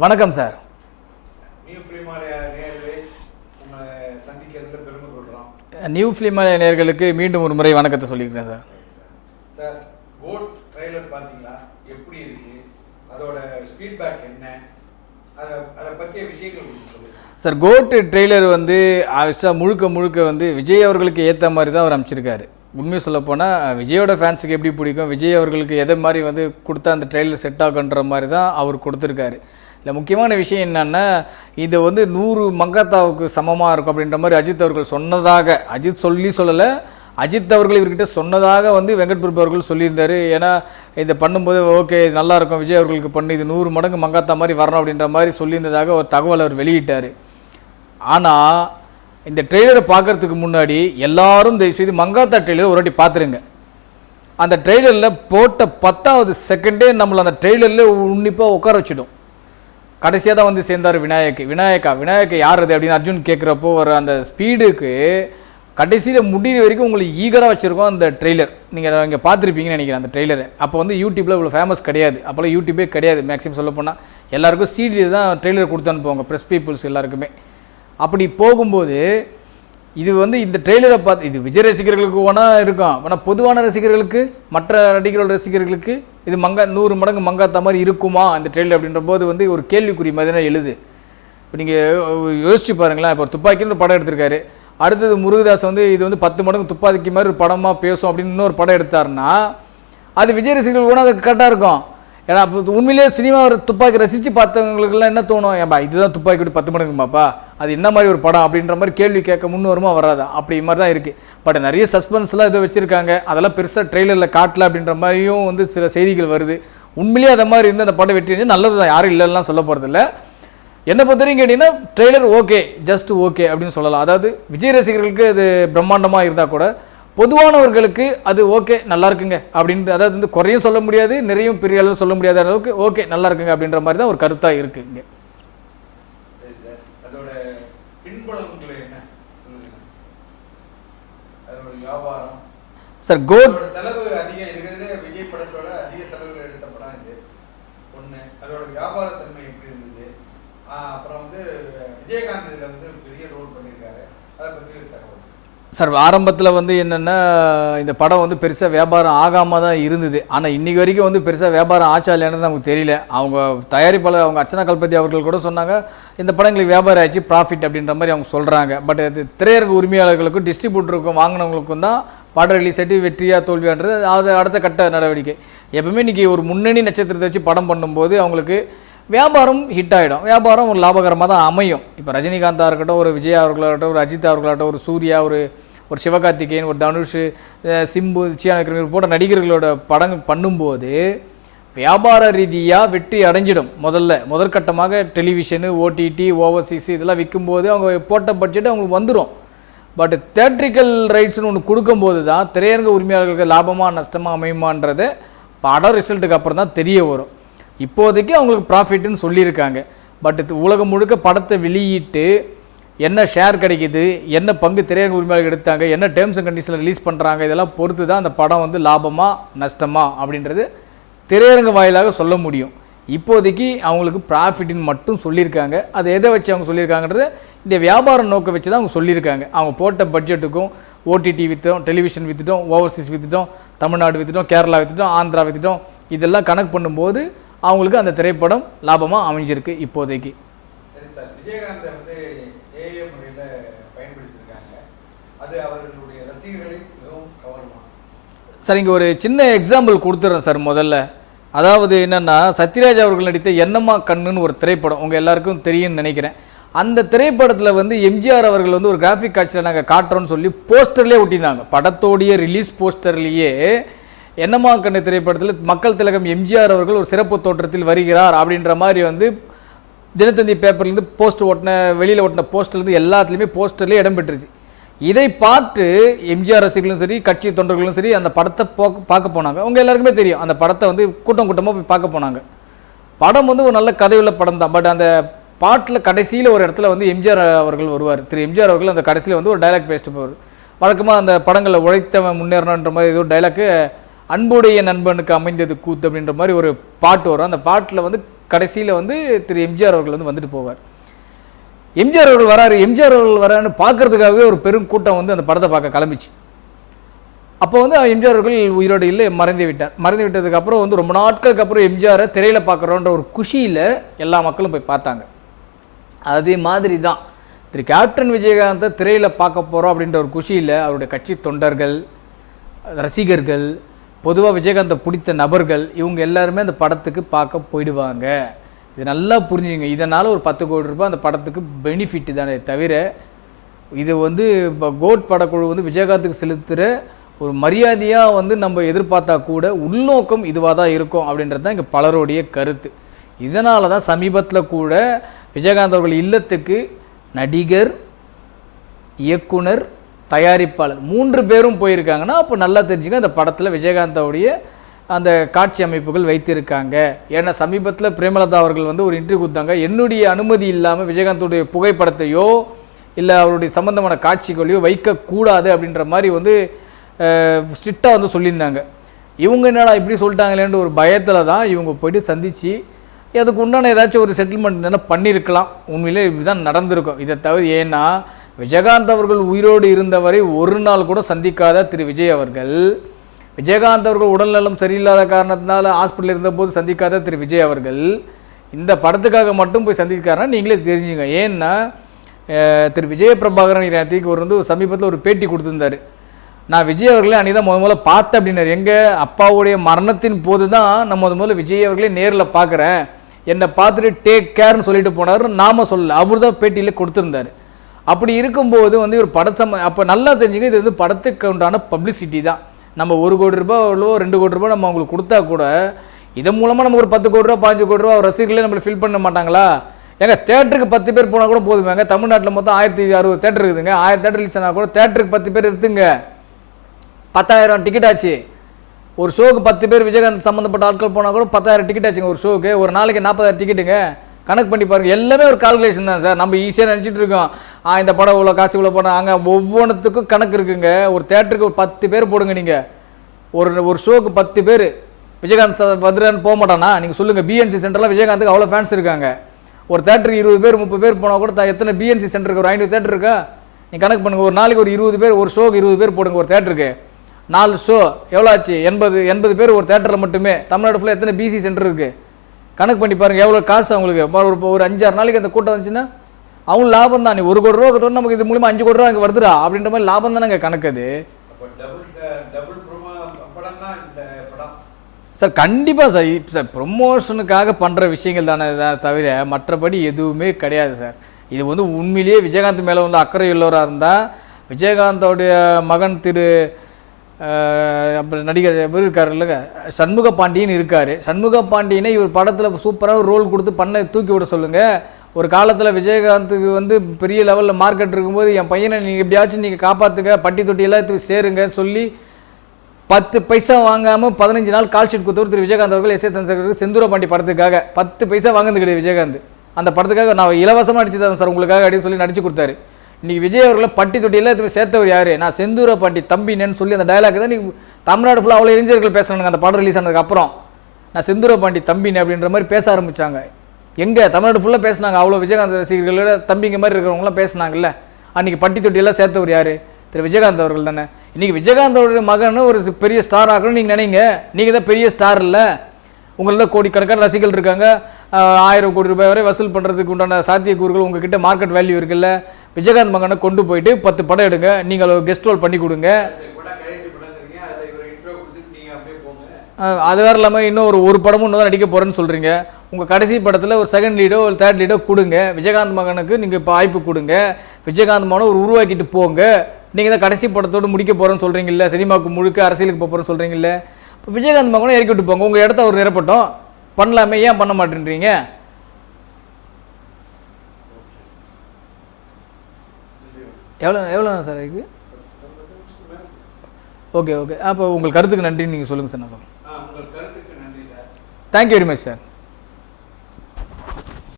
வணக்கம் sir. New ஃபிலிமாலயா நேயர்களுக்கு மீண்டும் ஒரு முறை வணக்கத்தை சொல்லிக்கிறேன் சார். சார் கோட் ட்ரெய்லர் பார்த்தீங்களா? எப்படி இருக்கு? அதோட ஃபீட்பேக் என்ன? சார் கோட்டு ட்ரெய்லர் வந்து ஆக்சுவலாக முழுக்க முழுக்க வந்து விஜய் அவர்களுக்கு ஏற்ற மாதிரி தான் அவர் அமைச்சிருக்காரு. உண்மையை சொல்லப்போனால் விஜயோட ஃபேன்ஸுக்கு எப்படி பிடிக்கும்? விஜய் அவர்களுக்கு எதை மாதிரி வந்து கொடுத்தா அந்த ட்ரெய்லர் செட் ஆகுன்ற மாதிரி தான் அவர் கொடுத்துருக்காரு. இல்லை முக்கியமான விஷயம் என்னென்னா இது வந்து நூறு மங்காத்தாவுக்கு சமமாக இருக்கும் அப்படின்ற மாதிரி அஜித் அவர்கள் சொன்னதாக அஜித் சொல்லி சொல்லலை அஜித் அவர்கள் இவர்கிட்ட சொன்னதாக வந்து வெங்கட் பிரபு அவர்கள் சொல்லியிருந்தார். ஏன்னா இதை பண்ணும்போது ஓகே இது நல்லா இருக்கும் விஜய் அவர்களுக்கு பண்ணி இது நூறு மடங்கு மங்காத்தா மாதிரி வரணும் அப்படின்ற மாதிரி சொல்லியிருந்ததாக ஒரு தகவல் அவர் வெளியிட்டார். ஆனால் இந்த ட்ரெய்லரை பார்க்கறதுக்கு முன்னாடி எல்லாரும் தயவுசெய்து மங்காத்தா ட்ரெய்லர் ஒரு வாட்டி பார்த்துருங்க அந்த ட்ரெய்லரில் போட்ட பத்தாவது செகண்டே நம்மளை அந்த ட்ரெய்லரில் உன்னிப்பாக உட்கார வச்சிடும். கடைசியாக தான் வந்து சேர்ந்தார் விநாயக். விநாயகா விநாயகா யார் அது அப்படின்னு அர்ஜுன் கேட்குறப்போ வர அந்த ஸ்பீடுக்கு கடைசியில் முடிகிற வரைக்கும் உங்களுக்கு ஈகராக வச்சுருக்கோம் அந்த ட்ரெய்லர். நீங்கள் இங்கே பார்த்துருப்பீங்கன்னு நினைக்கிறேன் அந்த ட்ரெய்லர். அப்போ வந்து யூடியூப்பில் இவ்வளோ ஃபேமஸ் கிடையாது. அப்போல்லாம் யூடியூபே கிடையாது மேக்ஸிமம் சொல்ல போனால் எல்லாருக்கும் சீடியில் தான் ட்ரெய்லர் கொடுத்து அனுப்புவாங்க ப்ரெஸ் பீப்புள்ஸ் எல்லாருக்குமே. அப்படி போகும்போது இது வந்து இந்த ட்ரெய்லரை பார்த்து இது விஜய் ரசிகர்களுக்கு ஒன்றா இருக்கும். ஆனால் பொதுவான ரசிகர்களுக்கு மற்ற நடிகர்கள் ரசிகர்களுக்கு இது மங்கா நூறு மடங்கு மங்காத்த மாதிரி இருக்குமா இந்த ட்ரெய்லர் அப்படின்ற போது வந்து ஒரு கேள்விக்குறி மாதிரி தான் எழுது. இப்போ நீங்கள் யோசிச்சு பாருங்களேன். இப்போ ஒரு துப்பாக்கின்னு ஒரு படம் எடுத்திருக்காரு. அடுத்தது முருகதாஸ் வந்து இது வந்து பத்து மடங்கு துப்பாக்கி மாதிரி ஒரு படமாக பேசும் அப்படின்னு இன்னொரு படம் எடுத்தாருன்னா அது விஜய் ரசிகர்கள் கூட அது கரெக்டாக இருக்கும். ஏன்னா அப்போ உண்மையிலேயே சினிமா துப்பாக்கி ரசித்து பார்த்தவங்களுக்குலாம் என்ன தோணும்? ஏன்பா இதுதான் துப்பாக்கி பத்து மடங்குமாப்பா? அது என்ன மாதிரி ஒரு படம் அப்படின்ற மாதிரி கேள்வி கேட்க முன் வருமா வராதா? அப்படி மாதிரி தான் இருக்குது பட் நிறைய சஸ்பென்ஸ்லாம் இதை வச்சுருக்காங்க. அதெல்லாம் பெருசாக ட்ரெய்லரில் காட்டல அப்படின்ற மாதிரியும் வந்து சில செய்திகள் வருது. உண்மையிலேயே அதை மாதிரி இருந்து அந்த படம் வெற்றி அடைஞ்சு நல்லது தான். யாரும் இல்லைலாம் சொல்ல போகிறதில்ல என்னை பொறுத்த வரைக்கும் கேட்டிங்கன்னா ட்ரெய்லர் ஓகே ஜஸ்ட் ஓகே அப்படின்னு சொல்லலாம். அதாவது விஜய் ரசிகர்களுக்கு அது பிரம்மாண்டமாக இருந்தால் கூட பொதுவானவர்களுக்கு அது ஓகே நல்லா இருக்குங்க. அப்படின்னு அதாவது வந்து குறையும் சொல்ல முடியாது நிறையும் பெரிய அளவு சொல்ல முடியாத அளவுக்கு ஓகே நல்லா இருக்குங்க அப்படின்ற மாதிரி தான் ஒரு கருத்தாக இருக்குங்க இங்கே சரி சார் அதோட பின்புலங்கள் என்ன சொல்லுங்க அதோட வியாபாரம். சார் கோட் செலவு அதிகம் இருக்கிறதுல விஜய் படத்தோட அதிக செலவுகள் எடுத்த படம் இது ஒன்று அதோட வியாபாரத்தன்மை எப்படி இருந்தது ஆஹ் அப்புறம் வந்து விஜயகாந்த் இதில் வந்து பெரிய ரோல் பண்ணியிருக்காரு அதை பற்றி ஒரு தகவல் சார் ஆரம்பத்தில் வந்து என்னென்னா இந்த படம் வந்து பெருசாக வியாபாரம் ஆகாமல் தான் இருந்தது. ஆனால் இன்றைக்கி வரைக்கும் வந்து பெருசாக வியாபாரம் ஆச்சா இல்லைன்னு நமக்கு தெரியல. அவங்க தயாரிப்பாளர் அவங்க அர்ச்சனா கல்பதி அவர்கள் கூட சொன்னாங்க இந்த படங்களுக்கு வியாபாரம் ஆச்சு ப்ராஃபிட் அப்படின்ற மாதிரி அவங்க சொல்கிறாங்க பட் அது திரையரங்கு உரிமையாளர்களுக்கும் டிஸ்ட்ரிபியூட்டருக்கும் வாங்கினவங்களுக்கும் தான் படம் ரிலீஸ் ஆகிட்டு வெற்றியா தோல்வியான்றது அது அடுத்த கட்ட நடவடிக்கை. எப்பவுமே இன்றைக்கி ஒரு முன்னணி நட்சத்திரத்தை வச்சு படம் பண்ணும்போது அவங்களுக்கு வியாபாரம் ஹிட் ஆகிடும் வியாபாரம் ஒரு லாபகரமாக தான் அமையும். இப்போ ரஜினிகாந்தாக இருக்கட்டும் ஒரு விஜய் அவர்களாகட்டும் ஒரு அஜித் அவர்களாகட்டும் ஒரு சூர்யா ஒரு ஒரு சிவகார்த்திகேயன் ஒரு தனுஷ் சிம்பு சியானக்கிரமர் போன்ற நடிகர்களோட படம் பண்ணும்போது வியாபார ரீதியாக வெற்றி அடைஞ்சிடும். முதல்ல முதற்கட்டமாக டெலிவிஷனு ஓடிடி ஓவர்சீஸ் இதெல்லாம் விற்கும்போது அவங்க போட்ட பட்ஜெட் அவங்களுக்கு வந்துடும் பட் தேட்ரிக்கல் ரைட்ஸ்னு ஒன்று கொடுக்கும்போது தான் திரையரங்க உரிமையாளர்களுக்கு லாபமாக நஷ்டமாக அமையுமான்றது படம் ரிசல்ட்டுக்கு அப்புறம் தான் தெரிய வரும். இப்போதைக்கு அவங்களுக்கு ப்ராஃபிட்னு சொல்லியிருக்காங்க. பட் உலகம் முழுக்க படத்தை வெளியிட்டு என்ன ஷேர் கிடைக்குது என்ன பங்கு திரையரங்க உரிமையாளர்கள் எடுத்தாங்க என்ன டேர்ம்ஸ் அண்ட் கண்டிஷனில் ரிலீஸ் பண்ணுறாங்க இதெல்லாம் பொறுத்து தான் அந்த படம் வந்து லாபமா நஷ்டமா அப்படின்றது திரையரங்க வாயிலாக சொல்ல முடியும். இப்போதைக்கு அவங்களுக்கு ப்ராஃபிட்னு மட்டும் சொல்லியிருக்காங்க. அது எதை வச்சு அவங்க சொல்லியிருக்காங்கன்றது இந்த வியாபார நோக்கம் வச்சு தான் அவங்க சொல்லியிருக்காங்க. அவங்க போட்ட பட்ஜெட்டுக்கும் ஓடிடி விற்றோம் டெலிவிஷன் விற்றுட்டோம் ஓவர்சீஸ் விற்றுட்டோம் தமிழ்நாடு விற்றுட்டோம் கேரளா விற்றுட்டோம் ஆந்திரா விற்றுட்டோம் இதெல்லாம் கணக்கு பண்ணும்போது அவங்களுக்கு அந்த திரைப்படம் லாபமாக அமைஞ்சிருக்கு இப்போதைக்கு. சரி இங்கே ஒரு சின்ன எக்ஸாம்பிள் கொடுத்துட்றேன் சார் முதல்ல. அதாவது என்னென்னா சத்யராஜ் அவர்கள் நடித்த என்னம்மா கண்ணுன்னு ஒரு திரைப்படம் உங்கள் எல்லாருக்கும் தெரியும்னு நினைக்கிறேன். அந்த திரைப்படத்தில் வந்து எம்ஜிஆர் அவர்கள் வந்து ஒரு கிராஃபிக் காட்சியில் நாங்கள் காட்டுறோன்னு சொல்லி போஸ்டர்லேயே ஒட்டியிருந்தாங்க. படத்தோடைய ரிலீஸ் போஸ்டர்லேயே என்னம்மா கண்ணு திரைப்படத்தில்? மக்கள் திலகம் எம்ஜிஆர் அவர்கள் ஒரு சிறப்பு தோற்றத்தில் வருகிறார் அப்படின்ற மாதிரி வந்து தினத்தந்தி பேப்பர்லேருந்து போஸ்ட் ஓட்டின வெளியில் ஓட்டின போஸ்டர்லேருந்து எல்லாத்துலேயுமே போஸ்டர்லேயே இடம் பெற்றுச்சு. இதை பார்த்து எம்ஜிஆர் ரசிகர்களும் சரி கட்சி தொண்டர்களும் சரி அந்த படத்தை போக்க பார்க்க போனாங்க. அவங்க எல்லாருக்குமே தெரியும் அந்த படத்தை வந்து கூட்டம் கூட்டமாக போய் பார்க்க போனாங்க. படம் வந்து ஒரு நல்ல கதையுள்ள படம் தான். பட் அந்த பாட்டில் கடைசியில் ஒரு இடத்துல வந்து எம்ஜிஆர் அவர்கள் வருவார். திரு எம்ஜிஆர் அவர்கள் அந்த கடைசியில் வந்து ஒரு டைலாக் பேசிட்டு போவார். வழக்கமாக அந்த படங்களில் உழைத்தவன் முன்னேறணுன்ற மாதிரி ஏதோ டைலாக்கு அன்புடைய நண்பனுக்கு அமைந்தது கூத்து அப்படின்ற மாதிரி ஒரு பாட்டு வரும். அந்த பாட்டில் வந்து கடைசியில் வந்து திரு எம்ஜிஆர் அவர்கள் வந்து வந்துட்டு போவார். எம்ஜிஆர் அவர்கள் வராரு. எம்ஜிஆர் அவர்கள் வரான்னு பார்க்கறதுக்காகவே ஒரு பெரும் கூட்டம் வந்து அந்த படத்தை பார்க்க கிளம்பிச்சு. அப்போ வந்து எம்ஜிஆர் அவர்கள் உயிரோடு இல்லை மறைந்து விட்டார். மறைந்து விட்டதுக்கப்புறம் வந்து ரொம்ப நாட்களுக்கு அப்புறம் எம்ஜிஆரை திரையில் பார்க்குறோன்ற ஒரு குஷியில் எல்லா மக்களும் போய் பார்த்தாங்க. அதே மாதிரி தான் திரு கேப்டன் விஜயகாந்தை திரையில் பார்க்க போகிறோம் அப்படின்ற ஒரு குஷியில் அவருடைய கட்சி தொண்டர்கள் ரசிகர்கள் பொதுவாக விஜயகாந்தை பிடித்த நபர்கள் இவங்க எல்லாருமே அந்த படத்துக்கு பார்க்க போயிடுவாங்க. இது நல்லா புரிஞ்சுங்க இதனால் ஒரு பத்து கோடி ரூபாய் அந்த படத்துக்கு பெனிஃபிட் தானே தவிர இது வந்து இப்போ கோட் படக்குழு வந்து விஜயகாந்துக்கு செலுத்துகிற ஒரு மரியாதையாக வந்து நம்ம எதிர்பார்த்தா கூட உள்நோக்கம் இதுவாக தான் இருக்கும் அப்படின்றது தான் இங்கே பலருடைய கருத்து. இதனால தான் சமீபத்தில் கூட விஜயகாந்த் அவர்கள் இல்லத்துக்கு நடிகர் இயக்குனர் தயாரிப்பாளர். மூன்று பேரும் போயிருக்காங்கன்னா அப்போ நல்லா தெரிஞ்சுங்க அந்த படத்தில் விஜயகாந்தோடைய அந்த காட்சி அமைப்புகள் வைத்திருக்காங்க. ஏன்னா சமீபத்தில் பிரேமலதா அவர்கள் வந்து ஒரு இன்டர்வியூ கொடுத்தாங்க. என்னுடைய அனுமதி இல்லாமல் விஜயகாந்தோடைய புகைப்படத்தையோ இல்லை அவருடைய சம்பந்தமான காட்சிகளையோ வைக்கக்கூடாது அப்படின்ற மாதிரி வந்து ஸ்ட்ரிக்டாக வந்து சொல்லியிருந்தாங்க. இவங்க என்னடா இப்படி சொல்லிட்டாங்களேன்ற ஒரு பயத்தில் தான் இவங்க போயிட்டு சந்தித்து அதுக்கு உண்டான ஏதாச்சும் ஒரு செட்டில்மெண்ட் என்ன பண்ணியிருக்கலாம் உண்மையிலே இப்படிதான் நடந்திருக்கும். இதை தவிர ஏன்னா விஜயகாந்த் அவர்கள் உயிரோடு இருந்தவரை ஒரு நாள் கூட சந்திக்காத திரு விஜய் அவர்கள். விஜயகாந்த் அவர்கள் உடல்நலம் சரியில்லாத காரணத்தினால ஹாஸ்பிட்டலில் இருந்தபோது சந்திக்காத திரு விஜய் அவர்கள். இந்த படத்துக்காக மட்டும் போய் சந்திக்காருன்னா நீங்களே தெரிஞ்சுங்க ஏன்னா திரு விஜய பிரபாகரன் நேரத்துக்கு ஒரு வந்து சமீபத்தில் ஒரு பேட்டி கொடுத்துருந்தார். நான் விஜய் அவர்களே அன்றைக்கி தான் முத முதல்ல பார்த்தேன் அப்படின்னாரு. எங்கள் அப்பாவுடைய மரணத்தின் போது தான் நான் முத முதல்ல விஜய் அவர்களே நேரில் பார்க்குறேன். என்னை பார்த்துட்டு டேக் கேர்னு சொல்லிட்டு போனார் நாம சொல்லலை. அவர் தான் பேட்டியில் கொடுத்துருந்தாரு. அப்படி இருக்கும்போது வந்து ஒரு படத்தை அப்போ நல்லா தெரிஞ்சுங்க இது வந்து படத்துக்கு உண்டான பப்ளிசிட்டி தான். நம்ம ஒரு கோடி ரூபாயோ ரெண்டு கோடி ரூபாய் நம்ம அவங்களுக்கு கொடுத்தா கூட இதன் மூலமாக நம்ம ஒரு பத்து கோடி ரூபா பாஞ்சு கோடி ரூபா ரசிகர்களே நம்மளை ஃபில் பண்ண மாட்டாங்களா? ஏங்க தேட்டருக்கு பத்து பேர் போனால் கூட போதுமேங்க தமிழ்நாட்டில் மொத்தம் ஆயிரத்தி அறுபது தேட்டர் இருக்குதுங்க. ஆயிரம் தேட்டர் ரிலீஸ் ஆனால் கூட தேட்டருக்கு பத்து பேர் இருக்குங்க பத்தாயிரம் டிக்கெட் ஆச்சு. ஒரு ஷோக்கு பத்து பேர் விஜயகாந்த் சம்மந்தப்பட்ட ஆட்கள் போனால் கூட பத்தாயிரம் டிக்கெட் ஆச்சுங்க ஒரு ஷோக்கு ஒரு நாளைக்கு நாற்பதாயிரம் டிக்கெட்டுங்க கணக்கு பண்ணி பாருங்க. எல்லாமே ஒரு கால்குலேஷன் தான் சார். நம்ம ஈஸியாக நினச்சிட்டு இருக்கோம். ஆ இந்த படம் இவ்வளோ காசு இவ்வளோ படம் அங்கே ஒவ்வொன்றுத்துக்கும் கணக்கு இருக்குங்க. ஒரு தேட்டருக்கு ஒரு பத்து பேர் போடுங்க நீங்கள் ஒரு ஒரு ஷோக்கு பத்து பேர். விஜயகாந்த் சார் வந்துடுறான்னு போக மாட்டானா? நீங்கள் சொல்லுங்கள் பிஎன்சி சென்டரில் விஜயகாந்துக்கு அவ்வளோ ஃபேன்ஸ் இருக்காங்க. ஒரு தேட்டருக்கு இருபது பேர் முப்பது பேர் போனால் கூட எத்தனை பிஎன்சி சென்டருக்கு ஒரு ஐநூறு தேட்டர் இருக்கா? நீங்கள் கணக்கு பண்ணுங்கள் ஒரு நாளைக்கு ஒரு இருபது பேர் ஒரு ஷோக்கு இருபது பேர் போடுங்க ஒரு தேட்டருக்கு நாலு ஷோ எவ்வளோ ஆச்சு? எண்பது எண்பது பேர் ஒரு தேட்டரில் மட்டுமே. தமிழ்நாடு ஃபுல்லாக எத்தனை பிசி சென்டர் இருக்குது கணக்கு பண்ணி பாருங்கள் எவ்வளோ காசு அவங்களுக்கு? ஒரு ஒரு அஞ்சாறு நாளைக்கு அந்த கூட்டம் வந்துச்சுன்னா அவங்க லாபம் தான்? நீ ஒரு கோடி ரூபா கொடுத்தோன்னா நமக்கு இது மூலியமாக அஞ்சு கோடி ரூபா அங்கே வருதுடா அப்படின்ற மாதிரி லாபம் தானே கணக்கு அது. சார் கண்டிப்பாக சார் சார் ப்ரொமோஷனுக்காக பண்ணுற விஷயங்கள் தானே தவிர மற்றபடி எதுவுமே கிடையாது சார். இது வந்து உண்மையிலேயே விஜயகாந்த் மேலே வந்து அக்கறை உள்ளவராக இருந்தால் விஜயகாந்தோடைய மகன் திரு அப்புறம் நடிகர் இவர் இருக்கார் இல்லைங்க. சண்முக பாண்டியன் இருக்கார். சண்முக பாண்டியனை இவர் படத்தில் சூப்பராக ரோல் கொடுத்து பண்ண தூக்கி விட சொல்லுங்கள் ஒரு காலத்தில் விஜயகாந்துக்கு வந்து பெரிய லெவலில் மார்க்கெட் இருக்கும்போது என் பையனை நீங்கள் எப்படியாச்சும் நீங்கள் காப்பாற்றுங்க பட்டி தொட்டியெல்லாம் எல்லாத்துக்கும் சேருங்க சொல்லி பத்து பைசா வாங்காமல் பதினஞ்சு நாள் கால் ஷீட் கொடுத்தவர் திரு விஜயகாந்த் அவர்கள் எஸ் ஏ செந்தூர பாண்டி படத்துக்காக. பத்து பைசா வாங்குறது கிடையாது விஜயகாந்த். அந்த படத்துக்காக நான் இலவசமாக நடிச்சு தரேன் சார் உங்களுக்காக அப்படின்னு சொல்லி நடிச்சு கொடுத்தாரு. இன்றைக்கி விஜய் அவர்களை பட்டி தொட்டியில் சேர்த்தவர் யார்? நான் செந்தூர பாண்டி தம்பினேன்னு சொல்லி அந்த டயலாக் தான் இன்றைக்கி தமிழ்நாடு ஃபுல்லாக அவ்வளோ இளைஞர்கள் பேசுகிறாங்க அந்த படம் ரிலீஸ் ஆனதுக்கப்புறம் நான் செந்தூர பாண்டி தம்பினே அப்படின்ற மாதிரி பேச ஆரம்பித்தாங்க எங்கே? தமிழ்நாடு ஃபுல்லாக பேசுனாங்க. அவ்வளோ விஜயகாந்த் ரசிகர்களோட தம்பிங்க மாதிரி இருக்கிறவங்களாம் பேசுனாங்கல்ல. அன்றைக்கி பட்டி தொட்டியெல்லாம் சேர்த்தவர் யார்? திரு விஜயகாந்த் அவர்கள் தானே. இன்றைக்கி விஜயகாந்த் அவருடைய மகன் ஒரு பெரிய ஸ்டார் ஆகணும்னு நீங்கள் நினைங்க. நீங்கள் தான் பெரிய ஸ்டார் இல்லை. உங்களில் கோடிக்கணக்கான ரசிகர்கள் இருக்காங்க. ஆயிரம் கோடி ரூபாய் வரை வசூல் பண்ணுறதுக்கு உண்டான சாத்தியக்கூறுகள் உங்ககிட்ட மார்க்கெட் வேல்யூ இருக்குல்ல? விஜயகாந்த் மகனை கொண்டு போயிட்டு பத்து படம் எடுங்க. நீங்கள் கெஸ்ட் ரோல் பண்ணி கொடுங்க. அது வேறு இல்லாமல் இன்னும் ஒரு ஒரு படமும் இன்னும் தான் நடிக்க போகிறேன்னு சொல்கிறீங்க உங்கள் கடைசி படத்தில் ஒரு செகண்ட் லீடோ ஒரு தேர்ட் லீடோ கொடுங்க. விஜயகாந்த் மகனுக்கு நீங்கள் இப்போ வாய்ப்பு கொடுங்க. விஜயகாந்த் மகனை ஒரு உருவாக்கிட்டு போங்க. நீங்கள் தான் கடைசி படத்தோடு முடிக்க போகிறேன்னு சொல்கிறீங்கல்ல சினிமாவுக்கு முழுக்க அரசியலுக்கு போகிறேன்னு சொல்கிறீங்கல்ல இப்போ விஜயகாந்த் மகனை இறக்கி விட்டு போங்க. உங்கள் இடத்த ஒரு நிரப்பட்டும். பண்ணலாமே ஏன் பண்ண மாட்டேன்றீங்க? எவ்வளோ எவ்வளோ சார் இருக்குது ஓகே ஓகே. அப்போ உங்கள் கருத்துக்கு நன்றின்னு நீங்கள் சொல்லுங்கள் சார் நான் நன்றி sir. Thank you very much sir